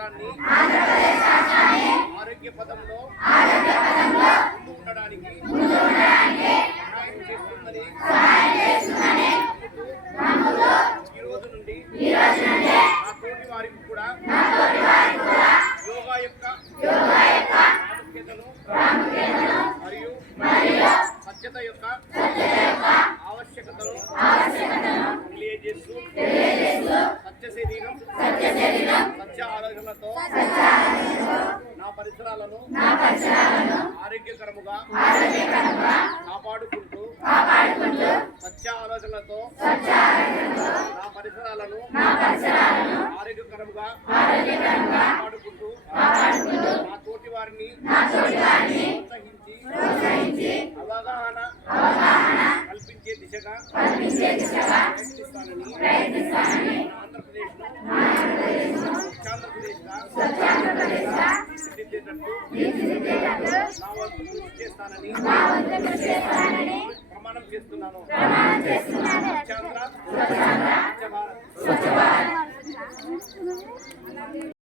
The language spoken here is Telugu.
రాష్ట్రాన్ని ఆరోగ్య పదంలో ముందు ఉండడానికి సహాయం చేస్తుందని ఈ రోజు నుండి నా తోటి వారికి కూడా యోగా యొక్క ప్రాముఖ్యతను మరియు స్వచ్ఛత యొక్క ఆవశ్యకతను తెలియజేస్తూ స్వచ్ఛ శరీరం స్వచ్ఛ ఆలోచనలతో నా పరిసరాలను ఆరోగ్యకరముగా కాపాడుకుంటూ స్వచ్ఛ ఆలోచనలతో నా పరిసరాలను ఆరోగ్యకరముగా కాపాడుకుంటూ నా తోటి వారిని ప్రోత్సహించి అవగాహన కల్పించే దిశగా ప్రయత్నిస్తానని ఆంధ్రప్రదేశ్గా తీర్చిదిద్దేటట్టు నా వంతు కృషి చేస్తానని ప్రమాణం చేస్తున్నాను. స్వచ్ఛ భారత్.